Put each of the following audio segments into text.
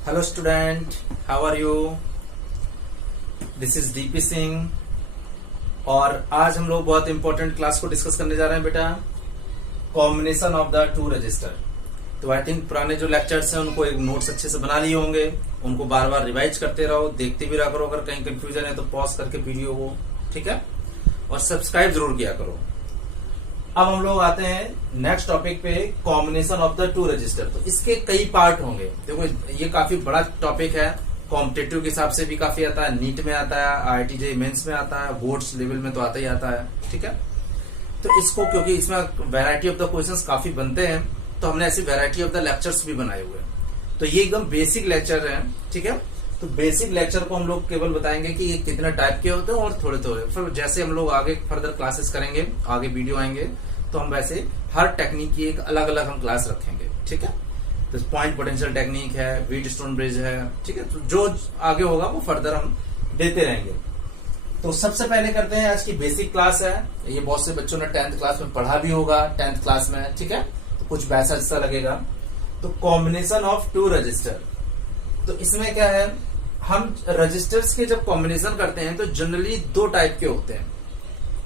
Hello student, how are you? This is D P Singh और आज हम लोग बहुत इंपॉर्टेंट क्लास को डिस्कस करने जा रहे हैं बेटा, combination of the two register. तो आई थिंक पुराने जो लेक्चर्स हैं उनको एक नोट्स अच्छे से बना लिए होंगे, उनको बार बार रिवाइज करते रहो, देखते भी रहा करो। अगर कहीं कंफ्यूजन है तो पॉज करके वीडियो को, ठीक है, और सब्सक्राइब जरूर किया करो। अब हम लोग आते हैं नेक्स्ट टॉपिक पे, combination of the two register. तो इसके कई पार्ट होंगे। देखो ये काफी बड़ा टॉपिक है, कॉम्पिटेटिव के हिसाब से भी काफी आता है, नीट में आता है, IIT JEE मेंस में आता है, बोर्ड्स लेवल में तो आता ही आता है, ठीक है। तो इसको क्योंकि इसमें वैरायटी ऑफ द क्वेश्चंस काफी बनते हैं, तो हमने ऐसी वैरायटी ऑफ द लेक्चर्स भी बनाए हुए हैं। तो ये एकदम बेसिक लेक्चर है, ठीक है। तो बेसिक लेक्चर को हम लोग केवल बताएंगे कि ये कितने टाइप के होते हैं और थोड़े थोड़े। फिर जैसे हम लोग आगे फर्दर क्लासेस करेंगे, आगे वीडियो आएंगे, तो हम वैसे हर टेक्निक की एक अलग अलग हम क्लास रखेंगे, ठीक है। तो पॉइंट पोटेंशियल टेक्निक है, व्हीट स्टोन ब्रिज है, ठीक है। तो जो आगे होगा वो फर्दर हम देते रहेंगे। तो सबसे पहले करते हैं, आज की बेसिक क्लास है। ये बहुत से बच्चों ने 10th क्लास में पढ़ा भी होगा, 10th क्लास में, ठीक है। तो कुछ वैसा जैसा लगेगा। तो कॉम्बिनेशन ऑफ टू रजिस्टर, तो इसमें क्या है, हम रजिस्टर्स के जब कॉम्बिनेशन करते हैं तो जनरली दो टाइप के होते हैं,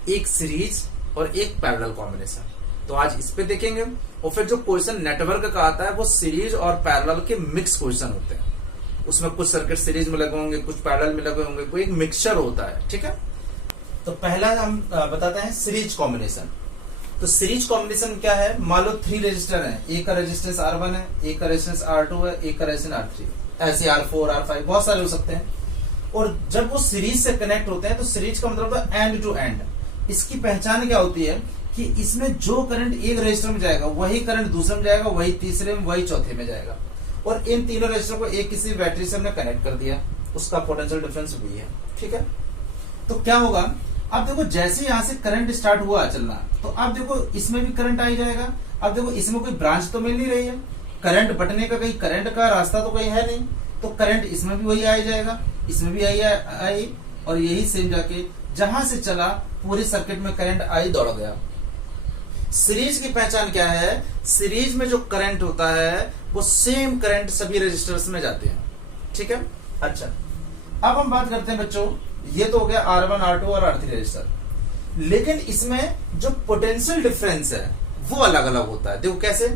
एक सीरीज और एक पैरेलल कॉम्बिनेशन। तो आज इस पे देखेंगे। और फिर जो क्वेश्चन नेटवर्क का आता है वो सीरीज और पैरेलल के मिक्स क्वेश्चन होते हैं। उसमें कुछ सर्किट सीरीज में लगे होंगे, कुछ पैरेलल में लगे होंगे, कोई एक मिक्सचर होता है, ठीक है। तो पहला हम बताते हैं सीरीज कॉम्बिनेशन। तो सीरीज कॉम्बिनेशन क्या है, मान लो 3 रजिस्टर है, एक का रेजिस्टेंस R1 है, एक का रेजिस्टेंस R2 है, एक का रेजिस्टेंस R3, ऐसे R4 R5 बहुत सारे हो सकते हैं। और जब वो सीरीज से कनेक्ट होते हैं तो सीरीज का मतलब होता है एंड टू एंड। इसकी पहचान क्या होती है कि इसमें जो करंट एक रजिस्टर में जाएगा वही करंट दूसरे में जाएगा, वही तीसरे में, वही चौथे में जाएगा। और इन तीनों रजिस्टर को एक किसी बैटरी से हमने कनेक्ट कर दिया, उसका पोटेंशियल डिफरेंस भी है, ठीक है। तो क्या होगा, अब देखो जैसे यहां से करंट स्टार्ट हुआ चलना, तो अब देखो इसमें भी करंट आ जाएगा। अब देखो इसमें कोई ब्रांच तो मिल नहीं रही है, करंट बटने का कहीं करंट का रास्ता तो कहीं है नहीं, तो करंट इसमें भी वही आ जाएगा, इसमें भी आई, और यही सेम जाके जहां से चला पूरे सर्किट में करंट आई दौड़ गया। सीरीज की पहचान क्या है, सीरीज में जो करंट होता है वो सेम करंट सभी रजिस्टर्स में जाते हैं, ठीक है। अच्छा, अब हम बात करते हैं बच्चों, ये तो हो गया R1 R2 और R3 रजिस्टर, लेकिन इसमें जो पोटेंशियल डिफरेंस है वो अलग अलग होता है। देखो कैसे,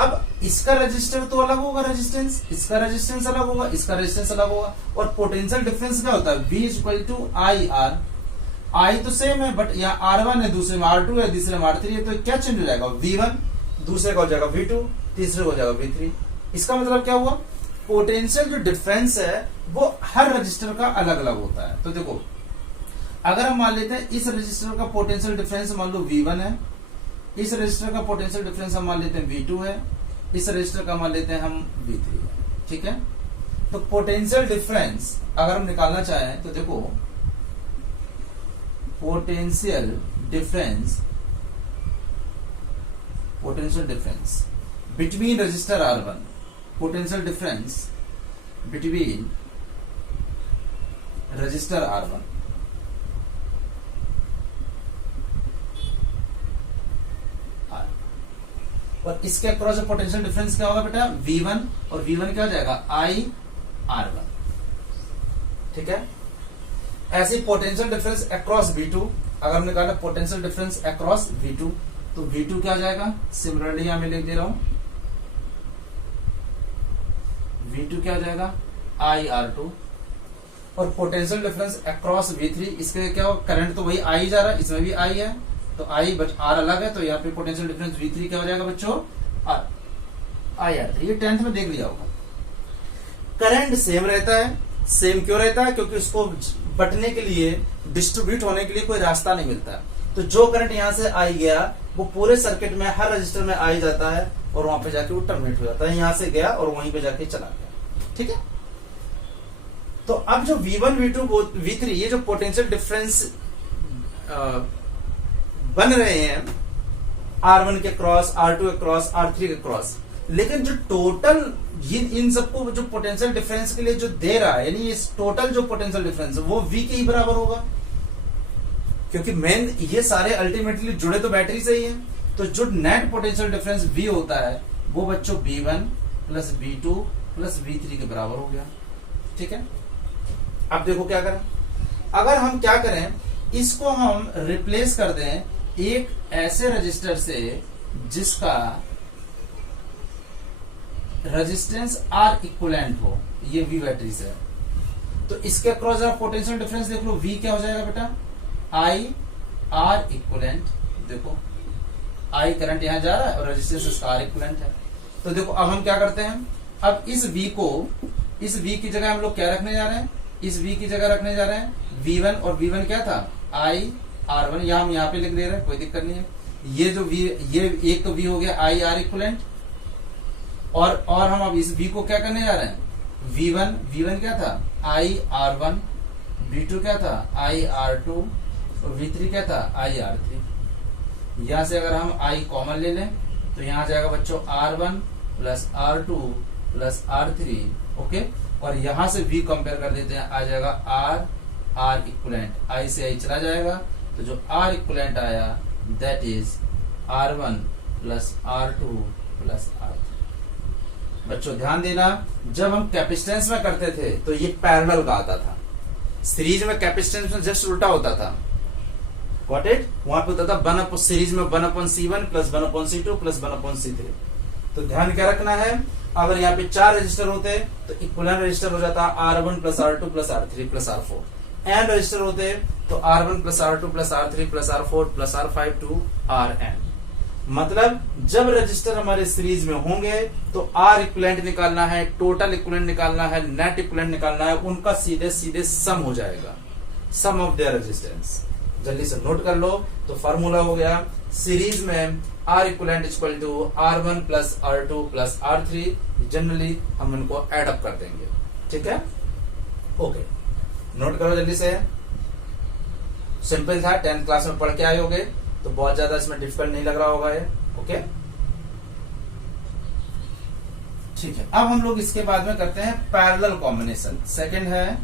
अब इसका रजिस्टर तो अलग होगा, रेजिस्टेंस, इसका रेजिस्टेंस अलग होगा, इसका रेजिस्टेंस अलग होगा, और पोटेंशियल डिफरेंस क्या होता है, V = IR। आई तो सेम है, बट यहाँ R1 है, दूसरे में R2 है, तीसरे में R3 है, तो क्या चेंज हो जाएगा, V1, दूसरे का हो जाएगा V2, तीसरे का हो जाएगा V3। इसका मतलब क्या हुआ, पोटेंशियल जो डिफरेंस है वो हर रजिस्टर का अलग अलग होता है। तो देखो अगर हम मान लेते हैं इस रजिस्टर का पोटेंशियल डिफरेंस मान लो V1 है, इस रजिस्टर का पोटेंशियल डिफरेंस हम मान लेते हैं V2 है, इस रजिस्टर का मान लेते हैं हम V3 है, ठीक है। तो पोटेंशियल डिफरेंस अगर हम निकालना चाहें तो देखो, potential difference between register R1, potential difference between register R1 और इसके अक्रॉस पोटेंशियल डिफरेंस क्या होगा बेटा, V1, और V1 क्या हो जाएगा, IR1, ठीक है। ऐसे पोटेंशियल डिफरेंस अक्रॉस V2, अगर हमने कहा पोटेंशियल डिफरेंस अक्रॉस V2, तो V2 क्या हो जाएगा, सिमिलरली यहां मैं लिख दे रहा हूं, V2 क्या हो जाएगा, IR2। और पोटेंशियल डिफरेंस अक्रॉस V3, इसके क्या हो, करंट तो वही I जा रहा है, इसमें भी I है, तो I बट R अलग है, तो यहाँ पे पोटेंशियल डिफरेंस V3 क्या हो जाएगा बच्चों, IR3। ये 10th में देख लिया होगा। करंट सेम रहता है, सेम क्यों रहता है, क्योंकि उसको बटने के लिए, डिस्ट्रीब्यूट होने के लिए कोई रास्ता नहीं मिलता। तो जो करंट यहां से आई गया वो पूरे सर्किट में हर रजिस्टर में आई जाता है, और वहां पे जाके वो टर्मिनेट हो जाता है, यहां से गया और वहीं पे जाके चला गया, ठीक है। तो अब जो V1 V2 V3 ये जो पोटेंशियल डिफरेंस बन रहे हैं R1 के क्रॉस, R2 के क्रॉस, R3 के क्रॉस, लेकिन जो टोटल इन सबको जो पोटेंशियल डिफरेंस के लिए जो दे रहा है, यानी इस टोटल जो पोटेंशियल डिफरेंस वो V के ही बराबर होगा, क्योंकि मेन ये सारे अल्टीमेटली जुड़े तो बैटरी से ही है। तो जो नेट पोटेंशियल डिफरेंस V होता है वो बच्चों V1 plus V2 plus V3 के बराबर हो गया। ठीक है, अब देखो क्या करें, अगर हम क्या करें, इसको हम रिप्लेस कर दें एक ऐसे रजिस्टर से जिसका रेजिस्टेंस R इक्विवेलेंट हो, ये V बैटरी से है, तो इसके अक्रॉस जरा पोटेंशियल डिफरेंस देख लो, V क्या हो जाएगा बेटा, I R इक्विवेलेंट। देखो I करंट यहां जा रहा है और रेजिस्टेंस इसका R इक्विवेलेंट है। तो देखो अब हम क्या करते हैं, अब इस V की जगह हम लोग क्या रखने जा रहे हैं, इस V की जगह रखने जा रहे हैं V1, और V1 क्या था, I R1, या हम यहाँ पे लिख दे रहे हैं, कोई दिक्कत नहीं है। ये जो V, ये एक तो V हो गया I R इक्विवेलेंट, और हम अब इस V को क्या करने जा रहे हैं, V1 क्या था I R1, V2 क्या था I R2, और V3 क्या था I R3। यहां से अगर हम I कॉमन ले लें तो यहां जाएगा बच्चों R1 plus R2 plus R3, okay, और यहां से V कंपेयर कर देते हैं, आ जाएगा R इक्विवेलेंट, I से I चला जाएगा, तो जो R इक्विवेलेंट आया that is R1 plus R2 plus R3। बच्चों ध्यान देना, जब हम कैपेसिटेंस में करते थे तो ये पैरेलल का आता था, सीरीज में कैपेसिटेंस में जस्ट उल्टा होता था। गॉट इट, वहां पे होता था सीरीज में 1/C1 plus 1/C2 plus 1/C3। तो ध्यान क्या रखना है, अगर यहाँ पे 4 रजिस्टर होते तो इक्विवेलेंट रजिस्टर हो जाता R1 plus R2 plus R3 plus R4। N register होते तो R1 plus R2 plus R3 plus R4 plus R5 to Rn। मतलब जब रजिस्टर हमारे सीरीज में होंगे तो R इक्विवेलेंट निकालना है, टोटल इक्विवेलेंट निकालना है, नेट इक्विवेलेंट निकालना है, उनका सीधे सीधे सम हो जाएगा, सम ऑफ देयर रेजिस्टेंस। जल्दी से नोट कर लो, तो फार्मूला हो गया सीरीज में R equivalent equal to R1 plus R2 plus R3। Generally हम इनको एड अप कर देंगे। ठीक है, ओके, नोट करो जल्दी से। सिंपल था, 10th क्लास में पढ़ के आए होगे, तो बहुत ज्यादा इसमें डिफिकल्ट नहीं लग रहा होगा ये। ओके, ठीक है, अब हम लोग इसके बाद में करते हैं पैरेलल कॉम्बिनेशन। सेकंड है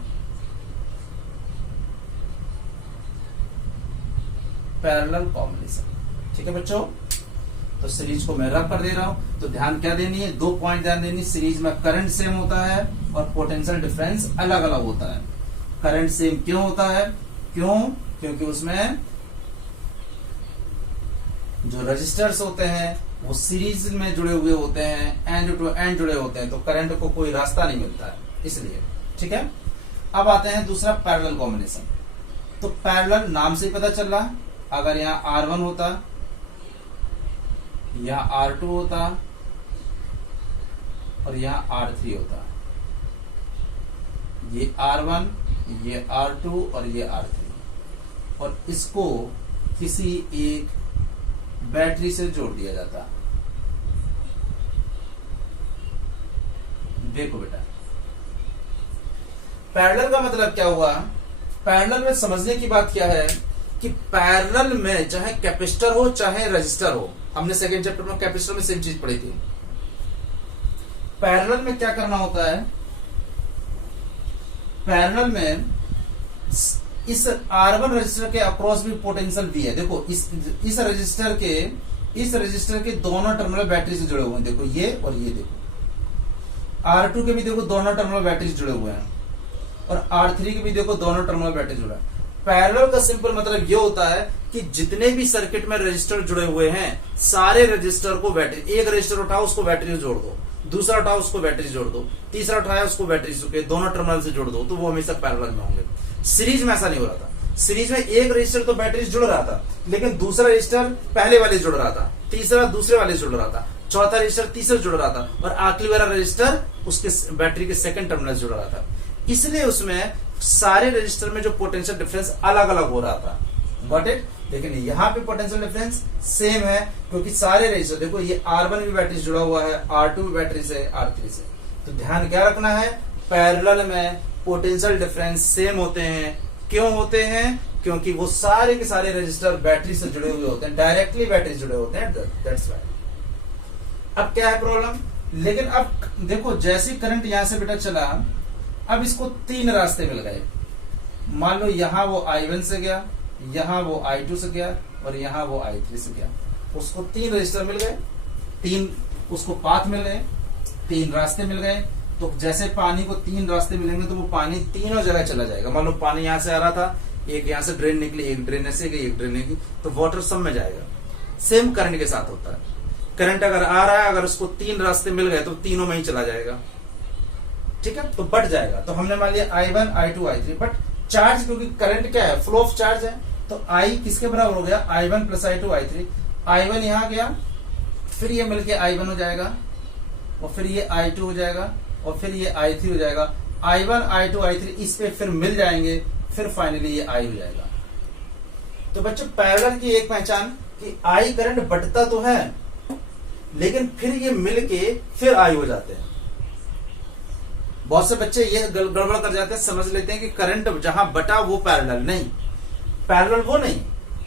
पैरेलल कॉम्बिनेशन। ठीक है बच्चों, तो सीरीज को मैं रब कर दे रहा हूं, तो ध्यान क्या देनी है, 2 पॉइंट ध्यान देनी। सीरीज में करंट सेम होता है और पोटेंशियल डिफरेंस अलग अलग होता है। करंट सेम क्यों होता है, क्योंकि उसमें जो रजिस्टर्स होते हैं वो सीरीज में जुड़े हुए होते हैं, एंड टू एंड जुड़े होते हैं, तो करंट को कोई रास्ता नहीं मिलता है, इसलिए। ठीक है, अब आते हैं दूसरा पैरेलल कॉम्बिनेशन। तो पैरेलल नाम से ही पता चल रहा, अगर यहाँ R1 होता, यहाँ R2 होता और यहाँ R3 होता, ये R1, ये R2 और ये R3, और इसको किसी एक बैटरी से जोड़ दिया जाता। देखो बेटा, पैरेलल का मतलब क्या हुआ, पैरेलल में समझने की बात क्या है कि पैरेलल में चाहे कैपेसिटर हो चाहे रजिस्टर हो, हमने सेकंड चैप्टर में कैपेसिटर में सेम चीज पढ़ी थी। पैरेलल में क्या करना होता है, पैरेलल में इस R1 रजिस्टर के अक्रॉस भी पोटेंशियल V है। देखो इस रजिस्टर के दोनों टर्मिनल बैटरी से जुड़े हुए हैं। देखो ये और ये, देखो R2 के भी देखो दोनों टर्मिनल बैटरी से जुड़े हुए हैं, और R3 के भी देखो दोनों टर्मिनल बैटरी जुड़ा है। पैरेलल का सिंपल मतलब ये होता है कि जितने भी सर्किट में रजिस्टर जुड़े हुए हैं, सारे रजिस्टर को बैटरी, एक रजिस्टर उठाओ उसको बैटरी से जोड़ दो, दूसरा उठाओ उसको बैटरी से जोड़ दो, तीसरा उठाया उसको बैटरी से, दोनों टर्मिनल से जोड़ दो, तो वो हमेशा पैरेलल में होंगे। सीरीज में ऐसा नहीं हो रहा था। सीरीज में एक रजिस्टर तो बैटरी से जुड़ रहा था, लेकिन दूसरा रजिस्टर पहले वाले से जुड़ रहा था, तीसरा दूसरे वाले से जुड़ रहा था, चौथा रजिस्टर तीसरे से जुड़ रहा था, और आखिरी वाला रजिस्टर उसके बैटरी के सेकंड टर्मिनल से जुड़ रहा था। इसलिए उसमें सारे रजिस्टर में जो पोटेंशियल डिफरेंस अलग अलग हो रहा था। गॉट इट, लेकिन यहाँ पे पोटेंशियल डिफरेंस सेम है, क्योंकि सारे रजिस्टर, देखो ये R1 भी बैटरी से जुड़ा हुआ है, R2 भी बैटरी से, R3 से। तो ध्यान क्या रखना है, पैरेलल में पोटेंशियल डिफरेंस सेम होते हैं। क्यों होते हैं, क्योंकि वो सारे के सारे रजिस्टर बैटरी से जुड़े हुए होते हैं, डायरेक्टली बैटरी से जुड़े होते हैं, दैट्स व्हाई। अब क्या है प्रॉब्लम, लेकिन अब देखो जैसे करंट यहां से बेटा चला, अब इसको 3 रास्ते मिल गए। मान लो यहां वो I1 से गया, यहां वो I2 से गया, और यहां वो I3 से गया। उसको 3 रजिस्टर मिल गए, 3 उसको पाथ मिल गए, 3 रास्ते मिल गए। तो जैसे पानी को 3 रास्ते मिलेंगे तो वो पानी तीनों जगह चला जाएगा। मान लो पानी यहाँ से आ रहा था, एक यहाँ से ड्रेन निकली, एक ड्रेन ऐसे गई, एक ड्रेन निकली, तो वाटर सब में जाएगा। सेम करंट के साथ होता है। करंट अगर आ रहा है, अगर उसको 3 रास्ते मिल गए तो तीनों में ही चला जाएगा, ठीक है, तो बट जाएगा। तो हमने मान लिया I1 I2 I3, but charge, क्योंकि करंट क्या है, फ्लो ऑफ चार्ज है, तो I किसके बराबर हो गया, I1 plus I2 I3। I1 यहां गया, फिर ये मिलके I1 हो जाएगा, और फिर ये I2 हो जाएगा, और फिर ये I3 हो जाएगा। I1 I2 I3 इस पे फिर मिल जाएंगे, फिर फाइनली ये I हो जाएगा। तो बच्चों पैरेलल की एक पहचान कि I करंट बटता तो है, लेकिन फिर ये मिलके फिर I हो जाते हैं। बहुत से बच्चे ये गड़बड़ कर जाते हैं, समझ लेते हैं कि करंट जहां बटा वो पैरेलल, नहीं, पैरेलल वो नहीं।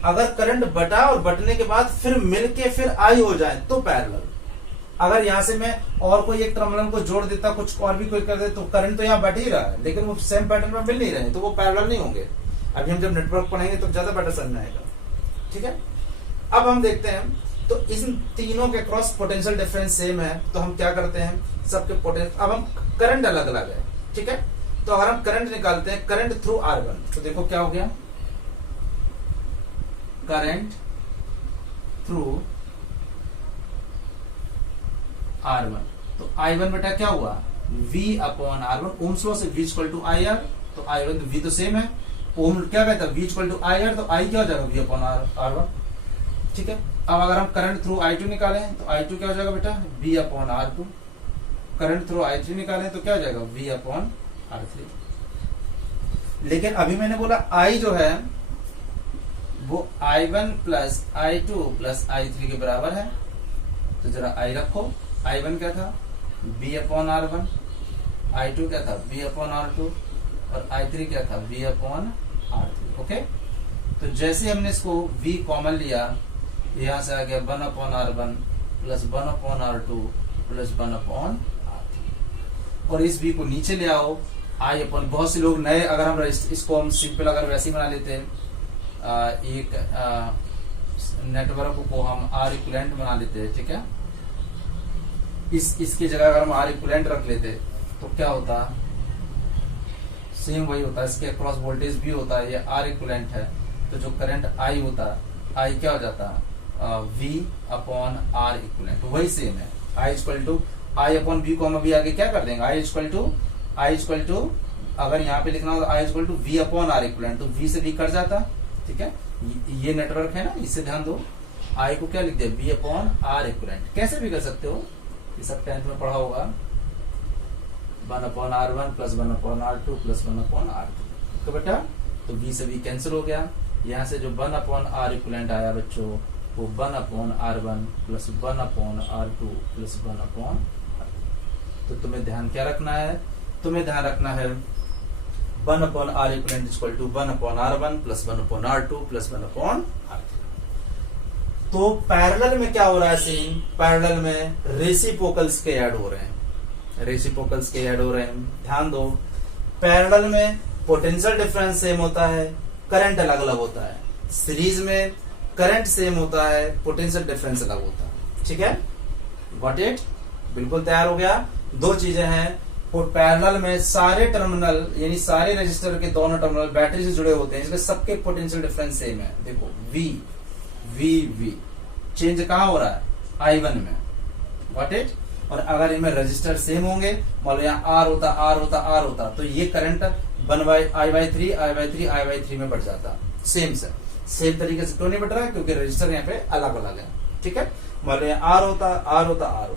अगर करंट बटा और बटने के बाद फिर मिलके फिर I हो जाए तो पैरेलल। अगर यहां से मैं और कोई एक टर्मिनल को जोड़ देता, कुछ और भी कोई कर दे, तो करंट तो यहाँ बट ही रहा है, लेकिन वो सेम पैटर्न में मिल नहीं रहे, तो वो पैरेलल नहीं होंगे। अभी हम जब नेटवर्क पढ़ेंगे तो ज्यादा बेटर समझ में आएगा, ठीक है। अब हम देखते हैं, तो इन तीनों के क्रॉस पोटेंशियल डिफरेंस सेम है, तो हम क्या करते हैं, सबके पोटेंशियल, अब हम करंट अलग अलग है, ठीक है। तो अगर हम करंट निकालते हैं, करंट थ्रू R1, तो देखो क्या हो गया, करंट थ्रू R1, तो I1 बेटा क्या हुआ, V upon R1, Ohm's law से V इक्वल टू IR, तो I1 तो V तो सेम है, ओम क्या कहता है, V इक्वल टू IR, तो I क्या हो जाएगा, V अपॉन R1, ठीक है। अब अगर हम करंट थ्रू I2 निकालें, तो I2 क्या हो जाएगा बेटा, V upon R2। Current through I3 निकालें तो क्या हो जाएगा, V अपॉन R3। लेकिन अभी मैंने बोला I जो है वो I1 plus I2 plus I3 के बराबर है, तो जरा I रखो। I1 क्या था, V अपॉन R1, I2 क्या था, V अपॉन R2, और I3 क्या था, V अपॉन R3, ओके। तो जैसे हमने इसको V कॉमन लिया, यहां से आ गया 1 upon R1 plus 1 upon R2 plus 1 upon R3, और इस V को नीचे ले आओ, I अपॉन, बहुत से लोग नए, अगर हम इसको हम सिंपल अगर वैसे ही बना लेते हैं, एक नेटवर्क को हम R इक्विवेलेंट बना लेते हैं, ठीक है। इसकी जगह अगर हम R इक्विवेलेंट रख लेते तो क्या होता, सेम वही होता, इसके अक्रॉस वोल्टेज भी होता है, ये R इक्विवेलेंट है, तो जो करंट I होता, I क्या हो जाता, V अपॉन R इक्विवेलेंट, वही सेम है। I equal to I upon V को हम अभी आगे क्या कर देंगे, I इक्वल टू अगर यहाँ पे लिखना हो, I equal to V upon R equivalent, तो V से V कट जाता, ठीक है। ये नेटवर्क है ना, इससे ध्यान दो, I को क्या लिख दिया, V अपॉन R इक्विवेलेंट। कैसे भी कर सकते हो, ये सब 10th में पढ़ा होगा, 1 upon R1 plus 1 upon R2 plus 1 upon R3, तो बेटा तो V से V कैंसिल हो गया, यहाँ से जो 1 अपॉन R इक्विवेलेंट आया बच्चों, वो 1 upon R1 plus 1 upon R2 plus 1 upon R3। तो तुम्हें ध्यान क्या रखना है, तुम्हें ध्यान रखना है 1 upon R equivalent equal to 1 upon R1 plus 1 upon R2 plus 1 upon R3। तो पैरेलल में क्या हो रहा है सीन, पैरेलल में रेसिप्रोकल्स के ऐड हो रहे हैं, रेसिप्रोकल्स के ऐड हो रहे हैं। ध्यान दो, पैरेलल में पोटेंशियल डिफरेंस सेम होता है, करंट अलग अलग होता है। सीरीज में करंट सेम होता है, पोटेंशियल डिफरेंस अलग होता है, ठीक है। गॉट इट, बिल्कुल तैयार हो गया। दो चीजें हैं, पैरेलल में सारे टर्मिनल यानी सारे रजिस्टर के दोनों टर्मिनल बैटरी से जुड़े होते हैं, इसमें सबके पोटेंशियल डिफरेंस सेम है। देखो V V V चेंज कहां हो रहा है, I1 में, गॉट इट। और अगर इनमें रजिस्टर सेम होंगे, मान लो यहाँ R होता, तो ये करंट I/3 में बढ़ जाता, सेम तरीके से क्यों नहीं बढ़ रहा है, क्योंकि रजिस्टर यहाँ पे अलग अलग है, ठीक है। मान लो यहाँ R होता,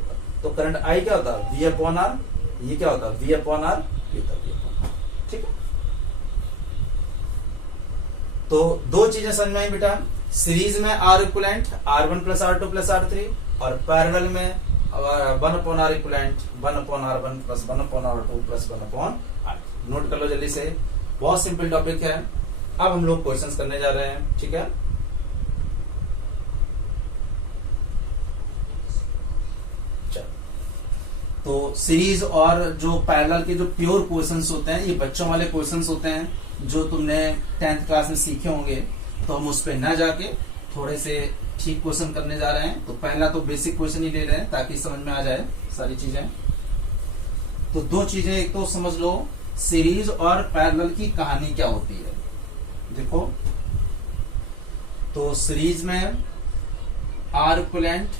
तो करंट I क्या होता, V अपॉन R, ये क्या होता, V अपॉन R, ये होता V अपॉन R, ठीक है। तो दो चीजें समझ में आई बेटा, सीरीज में R equivalent R1 plus R2 plus R3, और पैरेलल में 1 upon R equivalent 1 upon R1 plus 1 upon R2 plus 1 upon R3। Note कर लो जल्दी से, बहुत सिंपल टॉपिक है। अब हम लोग क्वेश्चंस करने जा रहे हैं, ठीक है। तो सीरीज और जो पैरेलल के जो प्योर क्वेश्चंस होते हैं, ये बच्चों वाले क्वेश्चंस होते हैं, जो तुमने 10th क्लास में सीखे होंगे, तो हम उस पर ना जाके थोड़े से ठीक क्वेश्चन करने जा रहे हैं। तो पहला तो बेसिक क्वेश्चन ही ले रहे हैं ताकि समझ में आ जाए सारी चीजें। तो दो चीजें, एक तो समझ लो सीरीज और पैरेलल की कहानी क्या होती है। देखो, तो सीरीज में are equivalent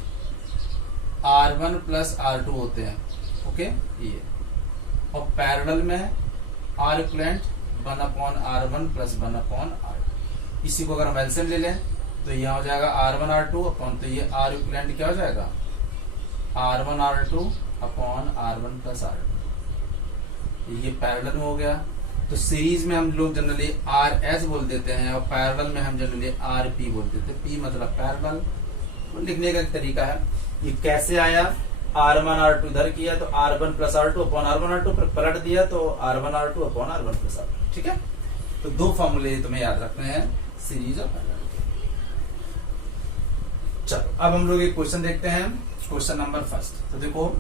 R1 plus R2 होते हैं, ओके ये, और पैरेलल में are equivalent 1/R1 plus 1/R2। इसी को अगर हम एलसीएम ले लें तो यह हो जाएगा R1 R2 अपॉन, तो ये आर इक्विवेलेंट क्या हो जाएगा R1 R2 upon R1 plus R2। ये पैरेलल में हो गया। तो सीरीज में हम लोग जनरली RS बोल देते हैं और पैरेलल में हम जनरली RP बोल देते हैं। P मतलब पैरेलल, तो लिखने का एक तरीका है। ये कैसे आया, R1 R2 इधर किया तो R1 plus R2 upon R1 R2, पर पलट दिया तो R1 R2 upon R1 plus R2। ठीक है, तो दो फॉर्मूले तुम्हें याद रखने हैं सीरीज और पैरेलल के। चलो अब हम लोग एक क्वेश्चन देखते हैं, क्वेश्चन नंबर फर्स्ट। तो देखो,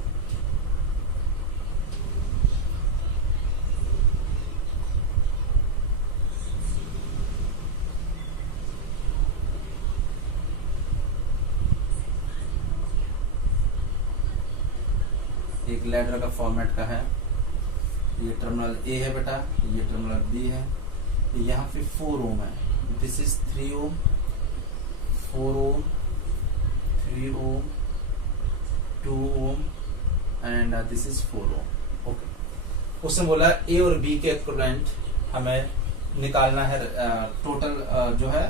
एक लैडर का फॉर्मेट का है। ये टर्मिनल ए है बेटा, ये टर्मिनल बी है, यहाँ पे 4 ओम है। This is 3 ohm, 4 ohm, 3 ohm, 2 ohm and this is 4 ohm. Okay, उसने बोला ए और बी के इक्विवेलेंट हमें निकालना है, टोटल जो है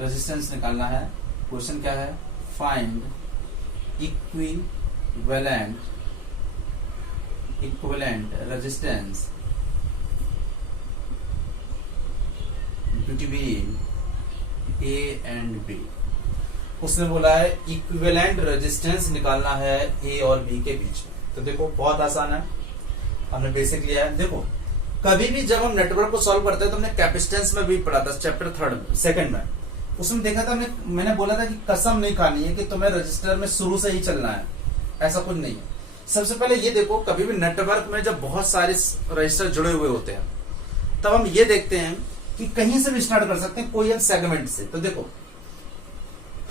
रेजिस्टेंस निकालना है। क्वेश्चन क्या है, find equivalent resistance between A and B. उसने बोला है इक्विवेलेंट रेजिस्टेंस निकालना है ए और बी के बीच में। तो देखो बहुत आसान है, हमने बेसिक लिया है। देखो कभी भी जब हम नेटवर्क को सॉल्व करते हैं तो हमने कैपेसिटेंस में भी पढ़ा था, चैप्टर 3 में। उसमें देखा था, मैंने बोला था कि कसम नहीं खानी है कि तुम्हें रजिस्टर में शुरू से ही चलना है, ऐसा कुछ नहीं है। सबसे पहले ये देखो, कभी भी नेटवर्क में जब बहुत सारे रजिस्टर जुड़े हुए होते हैं तब हम ये देखते हैं कि कहीं से भी स्टार्ट कर सकते हैं, कोई एक सेगमेंट से। तो देखो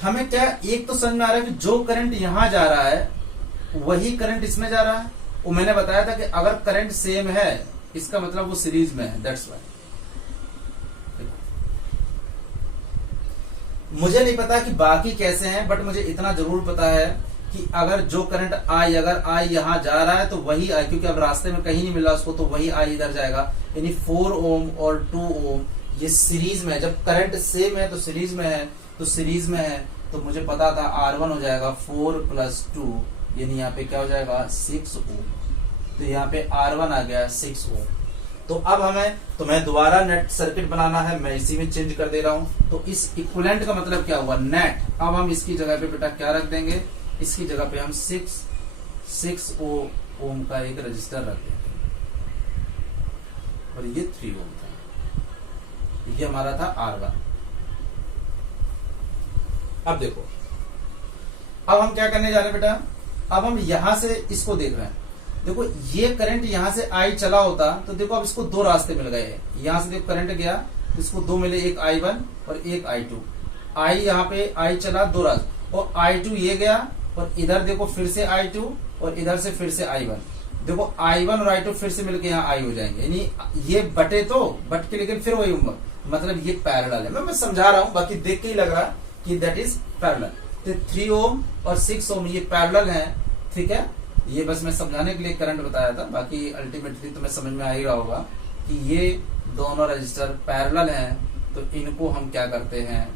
हमें क्या एक तो समझ में आ रहा है कि जो करंट यहां जा रहा है वही करंट इसमें जा रहा है। वो मैंने बताया था कि अगर करंट सेम है इसका मतलब वो सीरीज में है, दैट्स व्हाई। मुझे नहीं पता कि बाकी कैसे हैं, बट मुझे इतना जरूर पता है कि अगर जो करंट अगर आई यहां जा रहा है तो वही आई, क्योंकि अब रास्ते में कहीं नहीं मिल रहा उसको, तो वही आई इधर जाएगा। यानी 4 ओम और 2 ओम ये सीरीज में है। जब करंट सेम है तो सीरीज में है, तो सीरीज में है तो मुझे पता था R1 हो जाएगा 4 + 2, यानी यहाँ पे क्या हो जाएगा 6 ओम। तो यहाँ पे R1 आ गया 6 ओम। तो अब तुम्हें दोबारा नेट सर्किट बनाना है, मैं इसी में चेंज कर दे रहा हूं। तो इस इक्विवेलेंट का मतलब क्या हुआ, नेट। अब हम इसकी जगह पे बेटा क्या रख देंगे, इसकी जगह पे हम 6 ओम का एक रजिस्टर रख देंगे, और ये 3 ओम था, ये हमारा था R1। अब देखो, अब हम क्या करने जा रहे हैं बेटा, अब हम यहां से इसको देख रहे हैं। देखो ये करंट यहां से आई चला होता तो देखो अब इसको 2 रास्ते मिल गए। यहां से देखो करंट गया, इसको 2 मिले, एक I1 और एक I2। आई यहाँ पे आई चला 2 रास्ते, और I2 ये गया, और इधर देखो फिर से I2 और इधर से फिर से I1। देखो I1 और I2 फिर से मिलके यहाँ I हो जाएंगे, यानी ये बटे तो बट के, लेकिन फिर वही होगा, मतलब ये पैरेलल है। मैं समझा रहा हूं, बाकी देख के ही लग रहा कि दैट इज पैरेलल। तो 3 ओम और 6 ओम ये पैरेलल है, ठीक है। ये बस मैं समझाने के लिए करंट बताया था, बाकी अल्टीमेटली तुम्हें समझ में आ ही रहा होगा कि ये दोनों रजिस्टर पैरेलल हैं। तो इनको हम क्या करते हैं,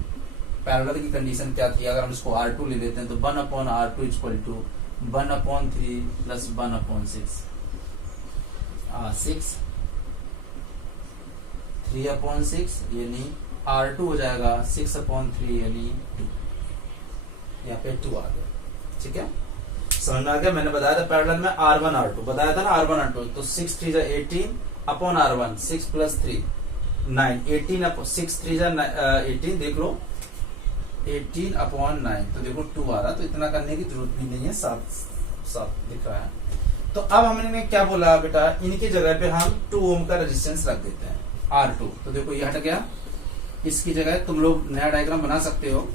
पैरेलल की कंडीशन क्या थी, अगर हम इसको R2 ले लेते हैं तो 1/R2 = 1/3 + 1/6, 6 3/6, यानी R2 हो जाएगा 6/3 यानी 2, यहाँ पे 2 आ गया, ठीक है। समझ में आ गया। मैंने बताया था पैरेलल में R1 R2 बताया था ना, R1 R2। तो 6 3 = 18/R1, 6 + 3 9, 18 6 3 = 18, देख लो 18/9, तो देखो 2 आ रहा, तो इतना करने की जरूरत भी नहीं है, साफ दिख रहा है। तो अब हमने क्या बोला बेटा, इनकी जगह पे हम 2 ओम का रेजिस्टेंस रख देते हैं, R2। तो देखो ये हट गया, इसकी जगह तुम लोग नया डायग्राम बना सकते हो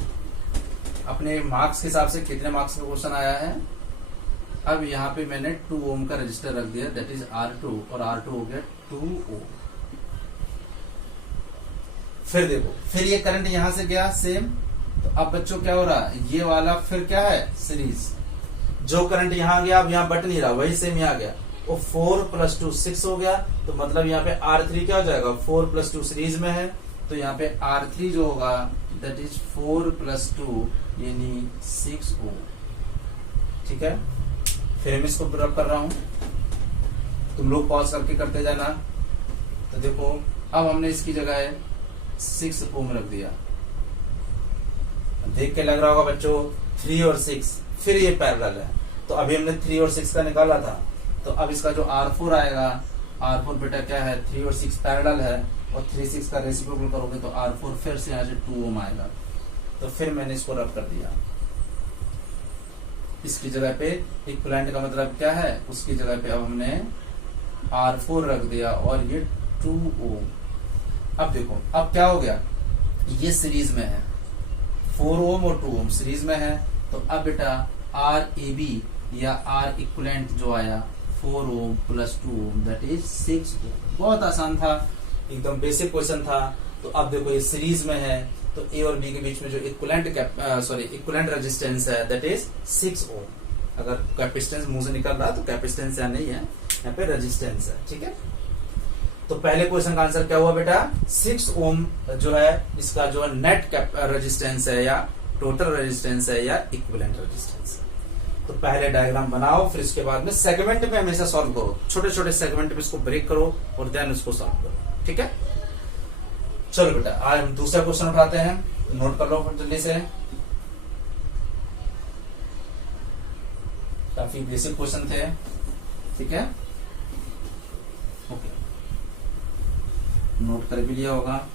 अपने मार्क्स के हिसाब से। कितने मार्क्स का क्वेश्चन आया है, अब यहाँ पे मैंने 2 ओम का रजिस्टर रख दिया, दैट इज R2, और R2 हो गया 2 ओम। फिर देखो, फिर ये करंट यहां से गया सेम, तो अब बच्चों क्या हो रहा है, ये वाला फिर क्या है सीरीज, जो करंट यहां गया अब यहां बट नहीं रहा, वही सेम यहां गया, वो 4 + 2 6 हो गया। तो मतलब यहाँ पे R3 क्या हो जाएगा, 4 + 2 सीरीज में है, तो यहाँ पे R3 जो होगा दैट इज 4 + 2 यानी 6 ओम। ठीक है, फिर मैं इसको रब कर रहा हूं, तुम लोग पॉज करके करते जाना। तो देखो अब हमने इसकी जगह 6 ओम रख दिया, देख के लग रहा होगा बच्चों 3 और 6, फिर ये पैरेलल है, तो अभी हमने 3 और 6 का निकाला था, तो अब इसका जो R4 आएगा, R4 बेटा क्या है 3 और 6 पैरेलल है, और 3 6 का रेसिप्रोकल करोगे तो R4 फिर से यहाँ से 2 ओम आएगा। तो फिर मैंने इसको रब कर दिया, इसकी जगह पे इक्विवेलेंट का मतलब क्या है, उसकी जगह पे अब हमने R4 रख दिया और ये 2 ओम। अब देखो अब क्या हो गया, ये सीरीज में है, 4 ओम और 2 ओम सीरीज में है, तो अब बेटा RAB या R इक्विवेलेंट जो आया 4 ओम + 2 ओम दैट इज 6 ओम। बहुत आसान था, एकदम बेसिक क्वेश्चन था। तो अब देखो ये सीरीज में है, तो A और B के बीच में जो इक्विवेलेंट रेजिस्टेंस है दैट इज 6 ओम। अगर कैपेसिटेंस मुंह से निकल रहा है तो कैपेसिटेंस यहाँ नहीं है, यहाँ पे रेजिस्टेंस है। ठीक है, तो पहले क्वेश्चन का आंसर क्या हुआ बेटा, 6 ओम जो है इसका जो नेट रेजिस्टेंस है या टोटल रेजिस्टेंस है या इक्विवेलेंट रेजिस्टेंस है। तो पहले डायग्राम बनाओ, फिर इसके बाद में सेगमेंट में हमेशा सॉल्व करो, छोटे छोटे सेगमेंट में इसको ब्रेक करो और देन उसको सॉल्व करो। ठीक है, चलो बेटा आज हम दूसरा क्वेश्चन उठाते हैं, नोट कर लो जल्दी से, काफी बेसिक क्वेश्चन थे। ठीक है, ओके, नोट कर भी लिया होगा।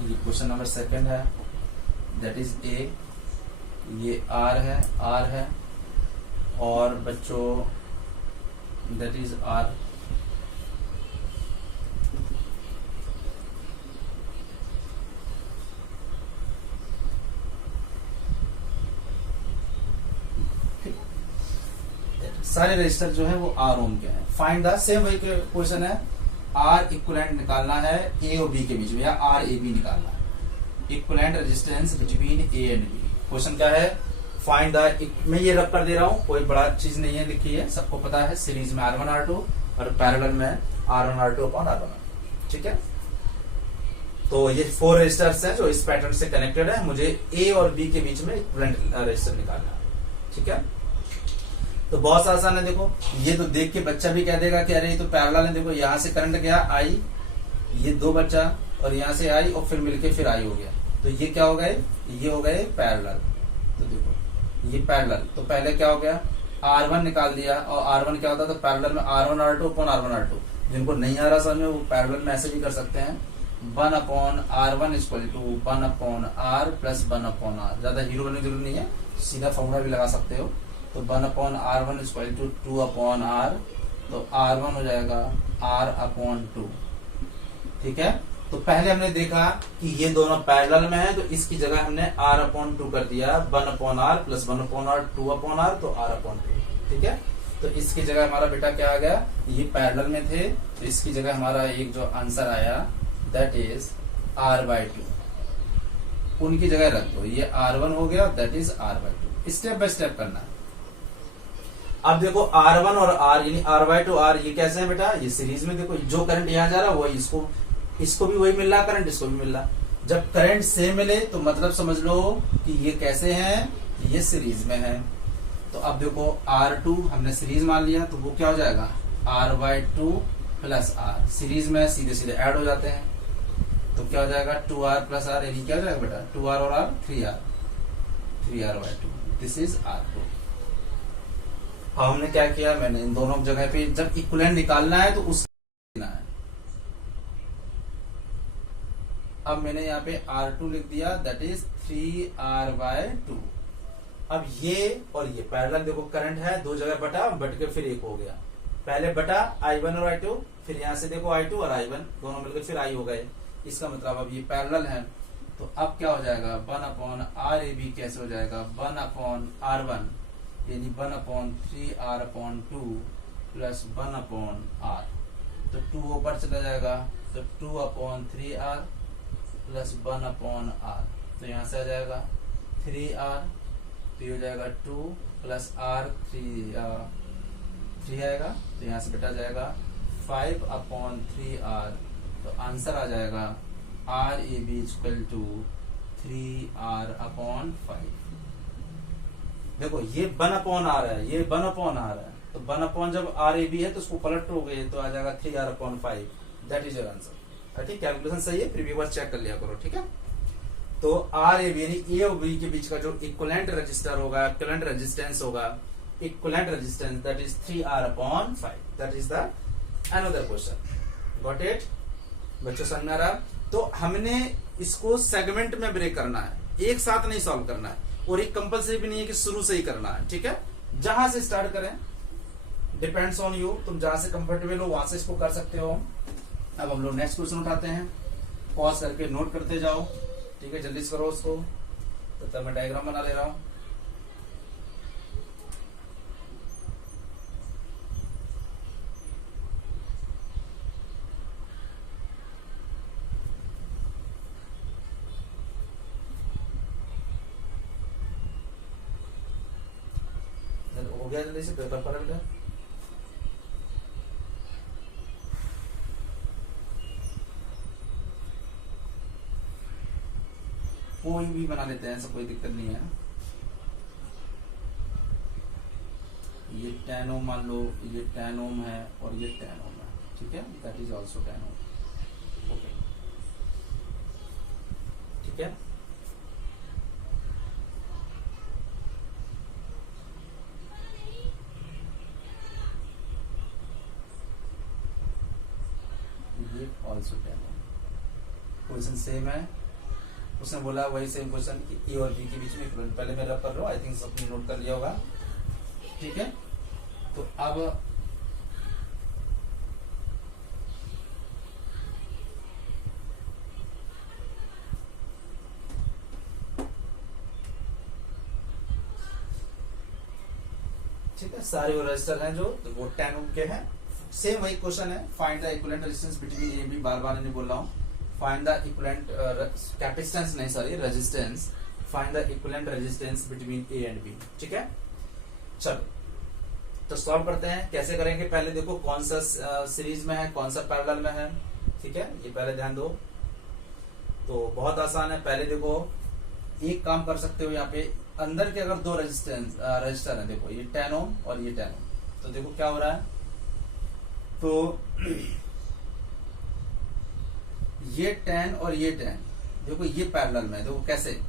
ये क्वेश्चन नंबर 2 है, दैट इज A, ये R है और बच्चों दैट इज R। सारे रजिस्टर जो है वो R ओम के हैं। फाइंड द, सेम वही क्वेश्चन है, R इक्विवेलेंट निकालना है A और B के बीच में, या RAB निकालना है, equivalent resistance between A and B। Question क्या है, फाइंड द, मैं ये रब कर दे रहा हूँ, कोई बड़ा चीज नहीं है, लिखी है, सबको पता है, सीरीज में R1 R2 और पैरेलल में R1 R2 अपॉन R1। ठीक है, तो ये 4 रजिस्टर्स हैं जो इस पैटर्न से कनेक्टेड है, मुझे A और B के बीच में इक्विवेलेंट रजिस्टर निकालना है। ठीक है, तो बहुत आसान है। देखो ये तो देख के बच्चा भी कह देगा कि अरे ये तो पैरेलल है, देखो यहाँ से करंट गया I, ये 2 बच्चा, और यहाँ से I और फिर मिलके फिर I हो गया, तो ये क्या हो गए, ये हो गए पैरेलल। तो देखो ये पैरेलल, तो पहले क्या हो गया, R1 निकाल दिया, और R1 क्या होता है, तो पैरेलल में R1 R2 upon R1 R2। जिनको नहीं आ रहा समझ में वो पैरेलल में ऐसे भी कर सकते हैं, 1 upon R1 equal to 1 upon R plus 1 upon R। ज्यादा हीरो बनने की जरूरत नहीं है, सीधा फॉर्मूला भी लगा सकते हो। तो 1 upon R1 equal to 2 upon R, तो R1 हो जाएगा R अपॉन 2। ठीक है, तो पहले हमने देखा कि ये दोनों पैरेलल में है, तो इसकी जगह हमने R अपॉन 2 कर दिया, 1 upon R plus 1 upon R 2 upon R, तो R अपॉन 2। ठीक है, तो इसकी जगह हमारा बेटा क्या आ गया, ये पैरेलल में थे, तो इसकी जगह हमारा एक जो आंसर आया दैट इज R/2। उनकी जगह रख दो, ये R1 हो गया, that is R/2। Step by step करना है। अब देखो R1 और R यानी R/2 R, ये कैसे है बेटा, ये सीरीज में, देखो जो करंट यहाँ जा रहा है वही इसको भी वही मिल रहा, करंट इसको भी मिल रहा। जब करंट सेम मिले तो मतलब समझ लो कि ये कैसे हैं, ये सीरीज में है। तो अब देखो R2 हमने सीरीज मान लिया, तो वो क्या हो जाएगा, R/2 प्लस R, सीरीज में सीधे सीधे ऐड हो जाते हैं, तो क्या हो जाएगा 2R प्लस R, यानी क्या हो जाएगा बेटा 2R और R 3R/2, this is R2। अब हमने क्या किया, मैंने इन दोनों जगह पे जब इक्विवेलेंट निकालना है तो उस देना है। अब मैंने यहाँ पे R2 लिख दिया, दैट इज 3R/2। अब ये और ये पैरेलल, देखो करंट है, 2 जगह बट के फिर 1 हो गया, पहले बटा I1 और I2, फिर यहां से देखो I2 और I1 दोनों मिलकर फिर I हो गए। इसका मतलब अब ये पैरेलल है, तो अब क्या हो जाएगा 1/RAB कैसे हो जाएगा 1/R1 यानी 1/3R/2 प्लस 1/R, तो 2 ऊपर चला जाएगा तो 2/3R प्लस 1/R, तो यहां से आ जाएगा 3R, तो ये हो जाएगा 2 प्लस R 3 आएगा, तो यहां से बेटा जाएगा 5/3R, तो आंसर आ जाएगा RAB इक्वल टू 3R/5। देखो ये 1/R है, ये 1/R है, तो 1/ जब RAB है तो उसको पलट गए तो आ जाएगा 3R/5। That is your answer. ठीक, कैलकुलेशन सही है, फिर भी एक बार चेक कर लिया करो। ठीक है, तो RAB यानी ए और बी के बीच का जो इक्विवेलेंट रजिस्टर होगा, इक्विवेलेंट रेजिस्टेंस होगा, equivalent resistance that is 3R/5। That is the another question. Got it बच्चों, समझ में आ रहा? तो हमने इसको सेगमेंट में ब्रेक करना है, एक साथ नहीं सॉल्व करना है, और एक कंपल्सरी भी नहीं है कि शुरू से ही करना है। ठीक है, जहां से स्टार्ट करें डिपेंड्स ऑन यू, तुम जहां से कंफर्टेबल हो वहां से इसको कर सकते हो। अब हम लोग नेक्स्ट क्वेश्चन उठाते हैं, पॉज करके नोट करते जाओ। ठीक है, जल्दी से करो उसको, तब तक मैं डायग्राम बना ले रहा हूं। हो गया, जल्दी से पेपर पर बेटा। कोई भी बना लेते हैं, ऐसा कोई दिक्कत नहीं है। ये 10 ओम मान लो, ये 10 ओम है और ये 10 ओम है। ठीक है, that is also 10 ohm. Okay, ठीक है, ये ऑल्सो 10 ओम। क्वेश्चन सेम है, उसने बोला वही सेम क्वेश्चन कि ए और बी के बीच में, पहले मैं रब कर रहा हूं, आई थिंक सबने नोट कर लिया होगा। ठीक है, तो अब ठीक है, सारे वो रजिस्टर हैं जो, तो वो 10 ओम के हैं। सेम वही क्वेश्चन है, find the equivalent resistance between A B, बार बार नहीं बोल रहा हूँ। फाइंड द इक्विवेलेंट कैपेसिटेंस नहीं sorry resistance, find the equivalent resistance between A and B. ठीक है, चलो तो सॉल्व करते हैं। कैसे करेंगे, पहले देखो कौन सा सीरीज में है, कौन सा पैरेलल में है। ठीक है, ये पहले ध्यान दो। तो बहुत आसान है, पहले देखो एक काम कर सकते हो, यहाँ पे अंदर के अगर दो रजिस्टर है, देखो ये 10 ओम और ये 10 ओम, तो देखो क्या हो रहा है, तो ये 10 और ये 10, देखो ये पैरेलल में, देखो कैसे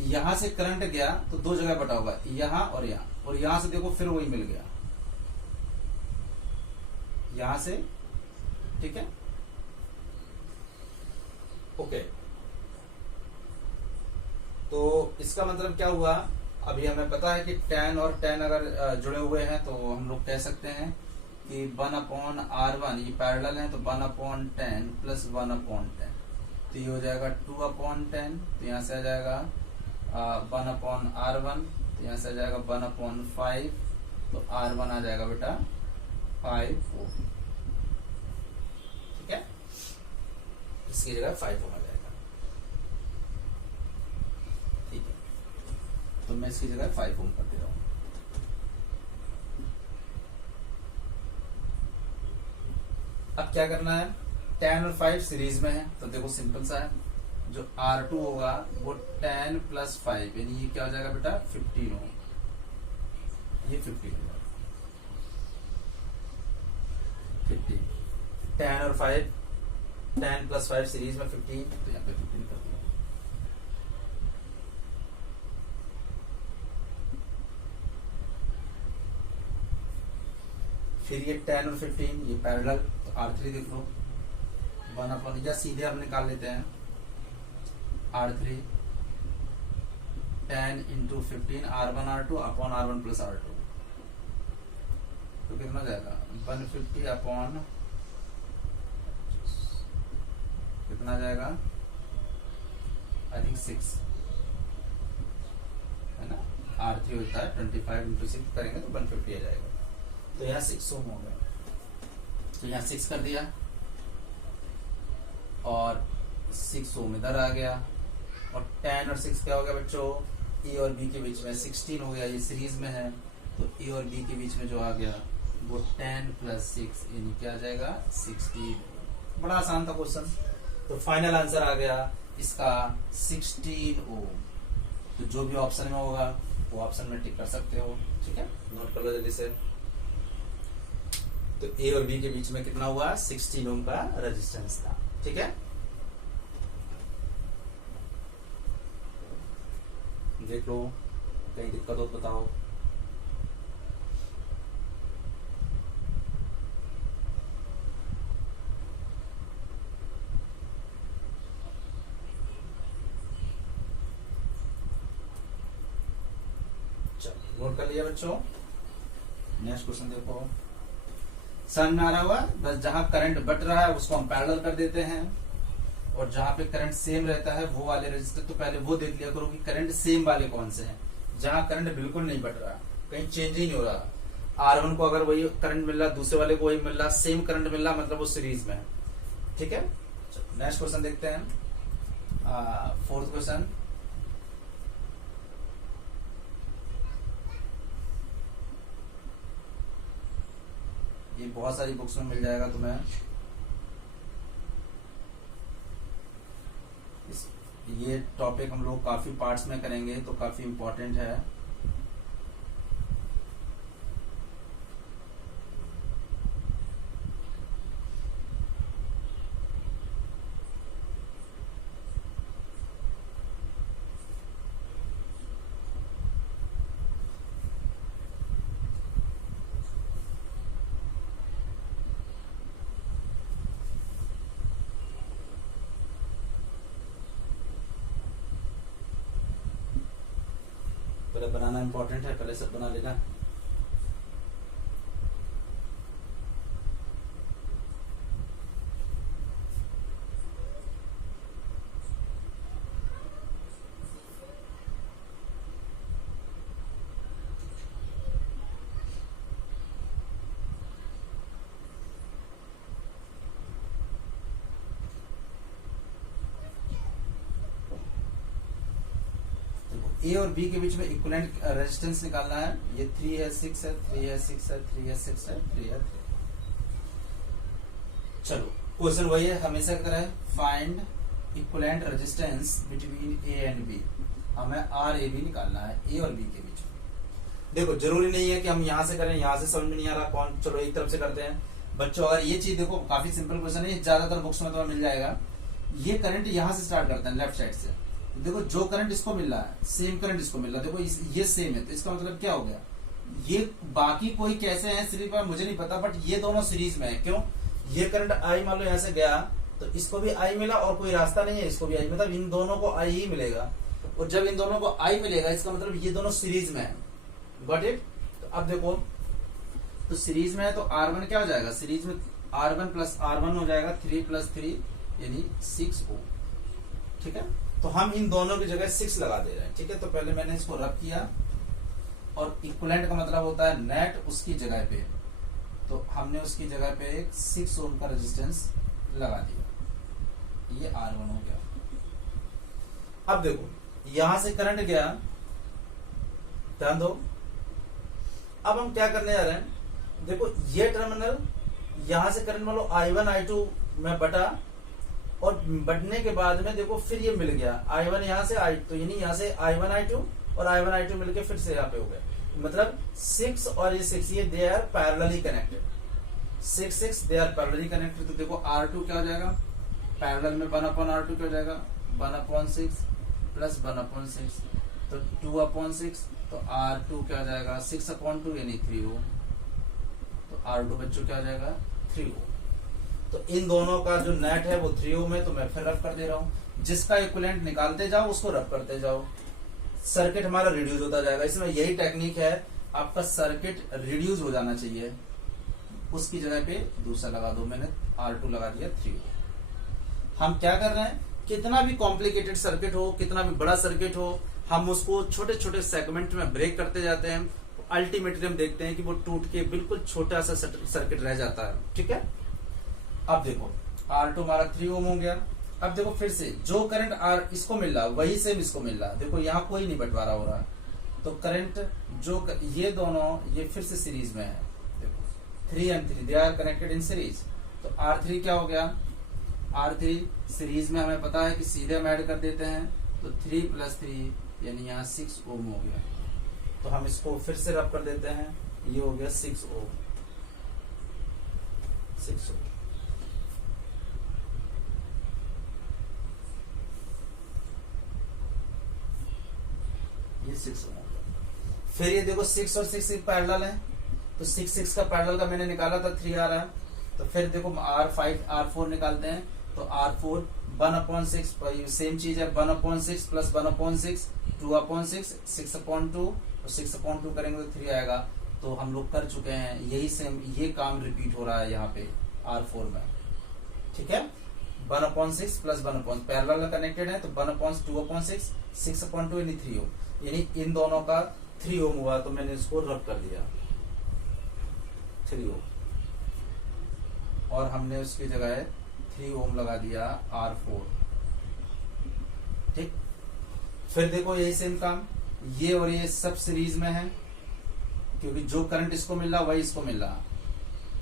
यहां से करंट गया तो दो जगह बटा होगा, यहां और यहां, और यहां से देखो फिर वही मिल गया यहां से। ठीक है, ओके, तो इसका मतलब क्या हुआ, अभी हमें पता है कि 10 और 10 अगर जुड़े हुए हैं तो हम लोग कह सकते हैं कि 1/R1, ये पैरेलल है तो 1/10 प्लस 1/10, तो ये हो जाएगा 2/10, तो यहां से आ जाएगा 1/R1, तो यहां से आ जाएगा 1/5, तो R1 आ जाएगा बेटा 5 ओम। ठीक है, इसकी जगह 5 ओम आ जाएगा। ठीक है, तो मैं इसकी जगह 5 ओम कर दे रहा हूं। अब क्या करना है, 10 और 5 सीरीज में है, तो देखो सिंपल सा है, जो R2 होगा वो 10 प्लस 5 यानी ये क्या हो जाएगा बेटा 15 ओम, ये 15 होगा 15, 10 और 5, 10 प्लस 5 सीरीज में 15, तो यहाँ पे 15 कर दिया। फिर ये 10 और 15 ये पैरेलल, तो R3 देख लो 1/, या सीधे हम निकाल लेते हैं R3 10 into 15 R1 R2 upon R1 plus R2, तो कितना हो जाएगा 150 अपॉन कितना जाएगा आई थिंक 6 है ना, R3 होता है 25 इंटू 6 करेंगे तो 150 आ जाएगा। तो यहाँ 6 ओम हो गया, तो यहाँ 6 कर दिया और 6 ओम इधर आ गया और 10 और 6 क्या हो गया बच्चों, ए और बी के बीच में 16 हो गया, ये सीरीज में है तो ए और बी के बीच में जो आ गया वो 10 प्लस 6 यानी क्या आ जाएगा 16। बड़ा आसान था क्वेश्चन। तो फाइनल आंसर आ गया इसका 16 ओम। तो जो भी ऑप्शन में होगा वो ऑप्शन में टिक कर सकते हो, ठीक है, नोट कर लो जल्दी से। तो ए और बी के बीच में कितना हुआ 16 ओम का रेजिस्टेंस था, ठीक है। देख लो कहीं दिक्कत हो तो बताओ। चलो नोट कर लिया बच्चों। नेक्स्ट क्वेश्चन देखो, समझ में आ रहा हुआ, बस जहां करंट बट रहा है उसको हम पैरेलल कर देते हैं और जहां पे करंट सेम रहता है वो वाले रजिस्टर, तो पहले वो देख लिया करो कि करंट सेम वाले कौन से हैं। जहां करंट बिल्कुल नहीं बढ़ रहा, कहीं चेंज ही नहीं हो रहा, R1 को अगर वही करंट मिल रहा, दूसरे वाले को वही मिल रहा, सेम करंट मिल रहा, मतलब वो सीरीज में है, ठीक है। नेक्स्ट क्वेश्चन देखते हैं, 4th क्वेश्चन। ये बहुत सारी बुक्स में मिल जाएगा तुम्हें। ये टॉपिक हम लोग काफी पार्ट्स में करेंगे तो काफी इंपॉर्टेंट है। पहले बनाना इंपॉर्टेंट है, पहले सब बना लेना। ए और बी के बीच में इक्विवेलेंट रेजिस्टेंस निकालना है। ये 3 है 6 है 3 है 6 है 3 है 6 है 3 है 3। चलो क्वेश्चन वही है हमेशा की तरह, find equivalent resistance between A and B. हमें आर ए बी निकालना है ए और बी के बीच में। देखो जरूरी नहीं है कि हम यहाँ से करें, यहाँ से समझ में नहीं आ रहा कौन, चलो एक तरफ से करते हैं बच्चों। अगर ये चीज देखो काफी सिंपल क्वेश्चन है, ज्यादातर बुक्स में तुम्हें मिल जाएगा। ये करंट यहाँ से स्टार्ट करते हैं लेफ्ट साइड से, देखो जो करंट इसको मिल रहा है सेम करंट इसको मिल रहा है, देखो ये सेम है, तो इसका मतलब क्या हो गया, ये बाकी कोई कैसे है सीरीज में मुझे नहीं पता, बट ये दोनों सीरीज में है। क्यों, ये करंट आई मान लो यहाँ से गया तो इसको भी आई मिला और कोई रास्ता नहीं है इसको भी आई, मतलब इन दोनों को आई ही मिलेगा। और जब इन दोनों को आई मिलेगा इसका मतलब ये दोनों सीरीज में है। Got it. तो अब देखो, तो सीरीज में है तो R1 क्या हो जाएगा, सीरीज में R1 प्लस R1 हो जाएगा 3 प्लस 3 यानी 6 ओम, ठीक है। तो हम इन दोनों की जगह 6 लगा दे रहे हैं, ठीक है। तो पहले मैंने इसको रब किया और इक्विवेलेंट का मतलब होता है नेट उसकी जगह पे, तो हमने उसकी जगह पे एक 6 ओम का रेजिस्टेंस लगा दिया, ये R1 हो गया। अब देखो यहां से करंट गया, ध्यान दो। अब हम क्या करने जा रहे हैं, देखो ये टर्मिनल यहां से करंट मान लो I1 I2 में बटा और बढ़ने के बाद में देखो फिर ये मिल गया I1 यहाँ से I, तो यानी यहाँ से I1 I2 और I1 I2 मिलके फिर से यहाँ पे हो गए, मतलब 6 और ये 6 ये they are parallelly connected, 6 they are parallelly connected. तो देखो R2 क्या हो जाएगा, पैरेलल में 1/R2 क्या हो जाएगा 1/6 प्लस 1/6, तो 2/6, तो R2 क्या हो जाएगा 6/2 यानी 3 ओम, तो R2 बच्चों क्या हो जाएगा 3 ओम। तो इन दोनों का जो नेट है वो 3 ओम है, तो मैं फिर रब कर दे रहा हूं, जिसका इक्विवेलेंट निकालते जाओ उसको रब करते जाओ, सर्किट हमारा रिड्यूस होता जाएगा। इसमें यही टेक्निक है, आपका सर्किट रिड्यूस हो जाना चाहिए, उसकी जगह पे दूसरा लगा दो, मैंने R2 लगा दिया 3 ओम। हम क्या कर रहे हैं, कितना भी कॉम्प्लिकेटेड सर्किट हो, कितना भी बड़ा सर्किट हो, हम उसको छोटे छोटे सेगमेंट में ब्रेक करते जाते हैं। अल्टीमेटली हम देखते हैं कि वो टूट के बिल्कुल छोटा सा सर्किट रह जाता है। ठीक है, अब देखो R2 हमारा 3 ओम हो गया। अब देखो फिर से जो करंट R इसको मिल रहा वही सेम इसको मिल रहा। देखो यहाँ कोई नहीं बंटवारा हो रहा, तो करंट जो ये दोनों ये फिर से सीरीज में है। देखो 3 and 3 they are connected in series. तो R3 क्या हो गया, R3 सीरीज में हमें पता है कि सीधे हम ऐड कर देते हैं, तो 3 + 3 यानी यहाँ 6 ओम हो गया। तो हम इसको फिर से रब कर देते हैं, ये हो गया 6 ओम। 6 ओम ये 6 ओम। फिर ये देखो 6 और 6 पैरेलल है, तो 6 का पैरेलल का मैंने निकाला था 3 आ रहा है। तो फिर देखो R5 R4 निकालते हैं, तो R4 1/6 सेम चीज है, 1/6 + 1/6 2/6 6/2 और 6/2 करेंगे तो 3 आएगा। तो हम लोग कर चुके हैं, यही सेम ये काम रिपीट हो रहा है यहाँ पे R4 में। ठीक है, 1/6 + 1/6 पैरेलल कनेक्टेड है, तो 1/2/6 6/2 यानी 3 ओम, यानी इन दोनों का 3 ओम हुआ। तो मैंने इसको रब कर दिया 3 ओम, और हमने उसकी जगह 3 ओम लगा दिया R4। ठीक, फिर देखो यही सेम काम, ये और ये सब सीरीज में है, क्योंकि जो करंट इसको मिल रहा वही इसको मिल रहा।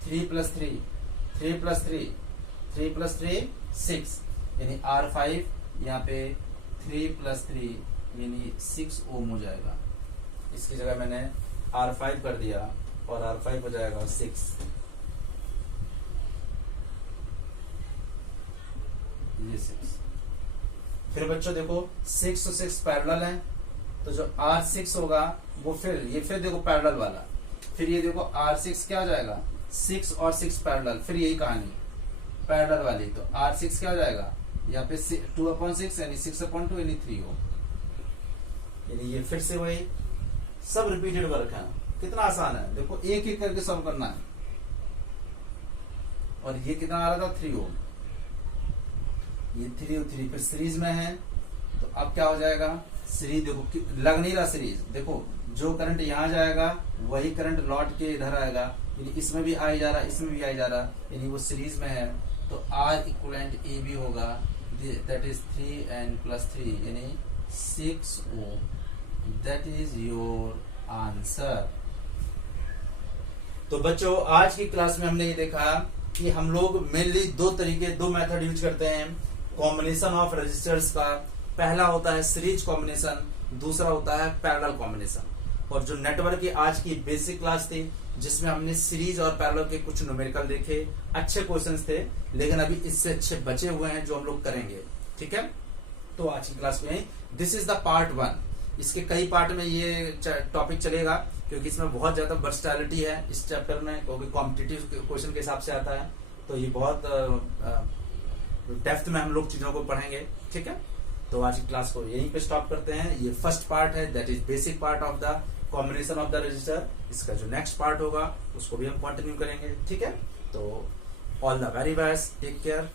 3 + 3 3 + 3 3 + 3 6 यानी R5 यहाँ पे 3 + 3 यानी 6 ओम हो जाएगा। इसकी जगह मैंने R5 कर दिया और R5 हो जाएगा 6। ये 6। फिर बच्चों देखो 6 और 6 पैरेलल है, तो जो R6 होगा वो फिर देखो पैरेलल वाला, फिर ये देखो R6 क्या हो जाएगा, 6 और 6 पैरेलल, फिर यही कहानी पैरेलल वाली। तो R6 क्या हो जाएगा यहाँ पे 2/6 यानी 6/2 यानी 3 ओम। यानी ये फिर से वही सब रिपीटेड वर्क है। कितना आसान है, देखो एक एक करके सॉल्व करना है। और ये कितना आ रहा था 3 ओम, ये 3 और 3 फिर सीरीज में है। तो अब क्या हो जाएगा, सीरीज देखो लग नहीं रहा सीरीज, देखो जो करंट यहाँ जाएगा वही करंट लौट के इधर आएगा, यानी इसमें भी आई जा रहा, इसमें भी आई जा रहा, यानी वो सीरीज में है। तो R इक्विवेलेंट ए भी होगा, दैट इज 3 n + 3 यानी 6 ohm. That is your answer. तो बच्चों आज की क्लास में हमने ये देखा कि हम लोग मेनली दो मेथड यूज करते हैं कॉम्बिनेशन ऑफ रजिस्टर्स का। पहला होता है सीरीज कॉम्बिनेशन, दूसरा होता है पैरेलल कॉम्बिनेशन। और जो नेटवर्क की आज की बेसिक क्लास थी, जिसमें हमने सीरीज और पैरेलल के कुछ न्यूमेरिकल देखे, अच्छे क्वेश्चंस थे, लेकिन अभी इससे अच्छे बचे हुए हैं जो हम लोग करेंगे। ठीक है, तो आज की क्लास में दिस इज द पार्ट 1। इसके कई पार्ट में ये टॉपिक चलेगा, क्योंकि इसमें बहुत ज्यादा वर्सटैलिटी है इस चैप्टर में, क्योंकि कॉम्पिटिटिव क्वेश्चन के हिसाब से आता है। तो ये बहुत डेप्थ में हम लोग चीजों को पढ़ेंगे। ठीक है, तो आज की क्लास को यहीं पे स्टॉप करते हैं। ये फर्स्ट पार्ट है, that is basic part of the combination of the register. इसका जो नेक्स्ट पार्ट होगा उसको भी हम कंटिन्यू करेंगे। ठीक है, तो all the very best, take care.